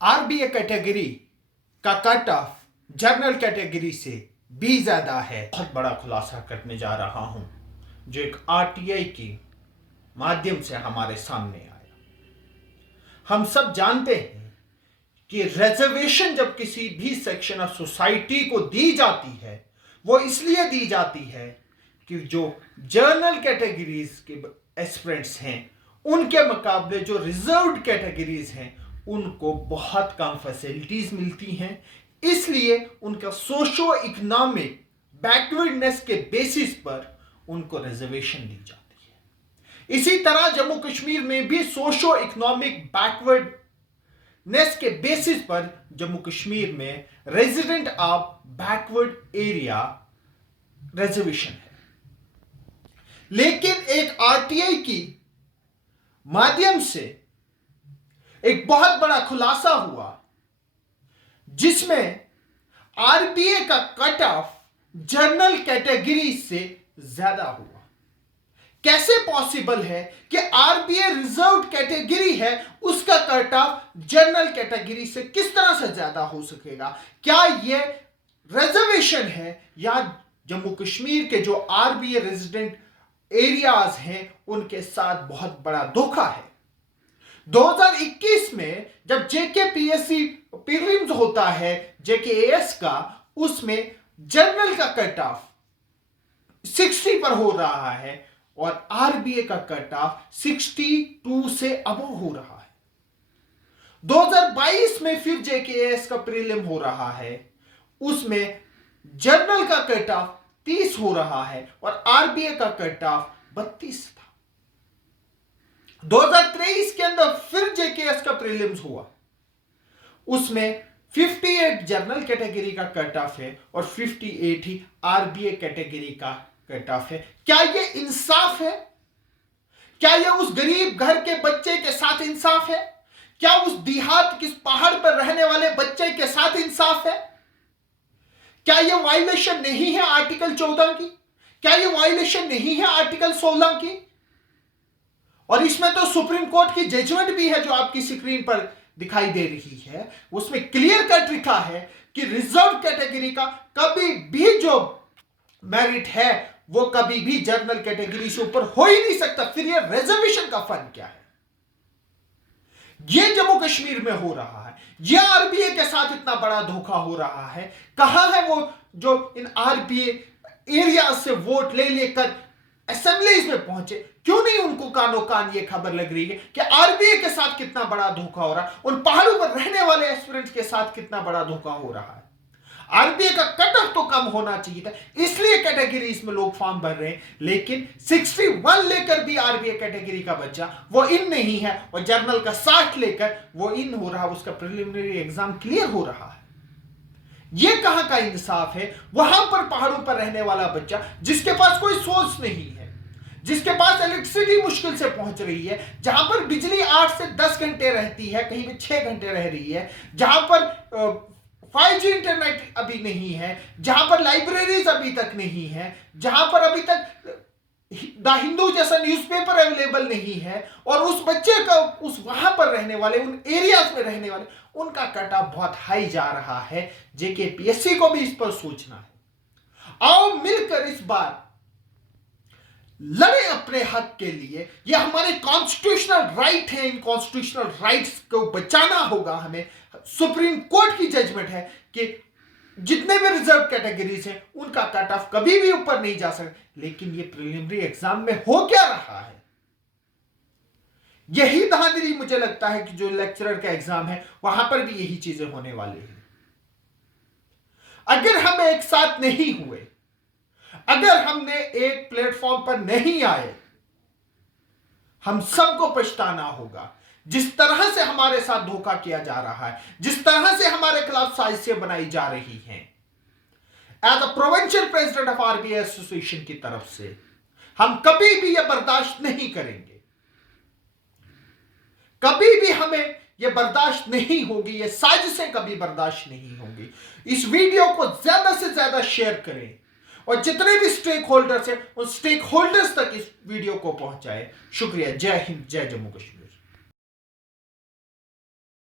RBA category का cut off general category से भी ज्यादा है। बहुत बड़ा खुलासा करने जा रहा हूं जो एक आरटीआई के माध्यम से हमारे सामने आया। हम सब जानते हैं कि रिजर्वेशन जब किसी भी सेक्शन ऑफ सोसाइटी को दी जाती है वो इसलिए दी जाती है कि जो जनरल कैटेगरीज के एस्पिरेंट्स हैं उनके मुकाबले जो रिजर्व्ड कैटेगरीज हैं उनको बहुत कम फैसिलिटीज मिलती हैं, इसलिए उनका सोशो इकोनॉमिक बैकवर्डनेस के बेसिस पर उनको रिजर्वेशन दी जाती है। इसी तरह जम्मू कश्मीर में भी सोशो इकोनॉमिक बैकवर्डनेस के बेसिस पर जम्मू कश्मीर में resident of backward area reservation है। लेकिन एक आरटीआई की माध्यम से एक बहुत बड़ा खुलासा हुआ जिसमें आरबीए का कट ऑफ जनरल कैटेगरी से ज्यादा हुआ। कैसे पॉसिबल है कि आरबीए रिजर्व कैटेगरी है उसका कट ऑफ जनरल कैटेगरी से किस तरह से ज्यादा हो सकेगा? क्या यह रिजर्वेशन है या जम्मू कश्मीर के जो आरबीए रेजिडेंट एरियाज हैं उनके साथ बहुत बड़ा धोखा है? 2021 में जब जेकेपीएससी प्रीलिम्स होता है जेकेएएस का, उसमें जनरल का कट ऑफ 60 पर हो रहा है और आरबीए का कट ऑफ 62 से अबव हो रहा है। 2022 में फिर जेकेएएस का प्रीलिम हो रहा है, उसमें जनरल का कट ऑफ 30 हो रहा है और आरबीए का कट ऑफ 32 था। 2023 के अंदर फिर जेकेएस का प्रीलिम्स हुआ, उसमें 58 जनरल कैटेगरी का कट ऑफ है और 58 ही आरबीए कैटेगरी का कट ऑफ है। क्या यह इंसाफ है? क्या यह उस गरीब घर के बच्चे के साथ इंसाफ है? क्या उस देहात किस पहाड़ पर रहने वाले बच्चे के साथ इंसाफ है? क्या यह वायलेशन नहीं है आर्टिकल 14 की? क्या यह वायलेशन नहीं है आर्टिकल 16 की? और इसमें तो सुप्रीम कोर्ट की जजमेंट भी है जो आपकी स्क्रीन पर दिखाई दे रही है। उसमें क्लियर कट लिखा है कि रिजर्व कैटेगरी का कभी भी जो मेरिट है वो कभी भी जनरल कैटेगरी से ऊपर हो ही नहीं सकता। फिर ये रिजर्वेशन का फन क्या है? ये जम्मू कश्मीर में हो रहा है, ये आरबीए के साथ इतना बड़ा धोखा हो रहा है। कहां है वो जो इन आरबीए एरिया से वोट ले लेकर असेंबलीज में पहुंचे? क्यों नहीं उनको कानो कान ये खबर लग रही है कि आरबीए के साथ कितना बड़ा धोखा हो रहा है, उन पहाड़ों पर रहने वाले एस्पिरेंट्स के साथ कितना बड़ा धोखा हो रहा है? आरबीए का कट ऑफ तो कम होना चाहिए था, इसलिए कैटेगरीज में लोग फॉर्म भर रहे हैं। लेकिन 61 लेकर भी आरबीए कैटेगरी का बच्चा वो इन नहीं है और जनरल का 60 लेकर वो इन हो रहा है, उसका प्रिलिमिनरी एग्जाम क्लियर हो रहा है। यह कहां का इंसाफ है? वहां पर पहाड़ों पर रहने वाला बच्चा जिसके पास कोई सोर्स नहीं है, जिसके पास इलेक्ट्रिसिटी मुश्किल से पहुंच रही है, जहां पर बिजली 8 से 10 घंटे रहती है, कहीं भी 6 घंटे रह रही है, जहां पर 5G इंटरनेट अभी नहीं है, जहां पर लाइब्रेरीज अभी तक नहीं है, जहां पर अभी तक द हिंदू जैसा न्यूज़पेपर अवेलेबल नहीं है, और उस बच्चे का उस वहां पर रहने वाले उन एरियाज में रहने वाले उनका कट ऑफ बहुत हाई जा रहा है। जेकेपीएससी को भी इस पर सोचना है। आओ मिलकर इस बार लड़े अपने हक के लिए। यह हमारे कॉन्स्टिट्यूशनल राइट है, इन कॉन्स्टिट्यूशनल राइट्स को बचाना होगा हमें। सुप्रीम कोर्ट की जजमेंट है कि जितने भी रिजर्व कैटेगरीज हैं उनका कट ऑफ कभी भी ऊपर नहीं जा सकता। लेकिन यह प्रिलिमिनरी एग्जाम में हो क्या रहा है? यही धांधली मुझे लगता है कि जो लेक्चरर का एग्जाम है वहां पर भी यही चीजें होने वाली है। अगर हम एक साथ नहीं हुए, अगर हमने एक प्लेटफॉर्म पर नहीं आए, हम सबको पछताना होगा। जिस तरह से हमारे साथ धोखा किया जा रहा है, जिस तरह से हमारे खिलाफ साजिशें बनाई जा रही हैं, as a provincial president of RBA association की तरफ से हम कभी भी यह बर्दाश्त नहीं करेंगे। कभी भी हमें यह बर्दाश्त नहीं होगी, यह साजिशें कभी बर्दाश्त नहीं होगी। इस वीडियो को ज्यादा से ज्यादा शेयर करें और जितने भी स्टेक होल्डर्स हैं उन स्टेक होल्डर्स तक इस वीडियो को पहुंचाएं। शुक्रिया। जय हिंद, जय जम्मू कश्मीर।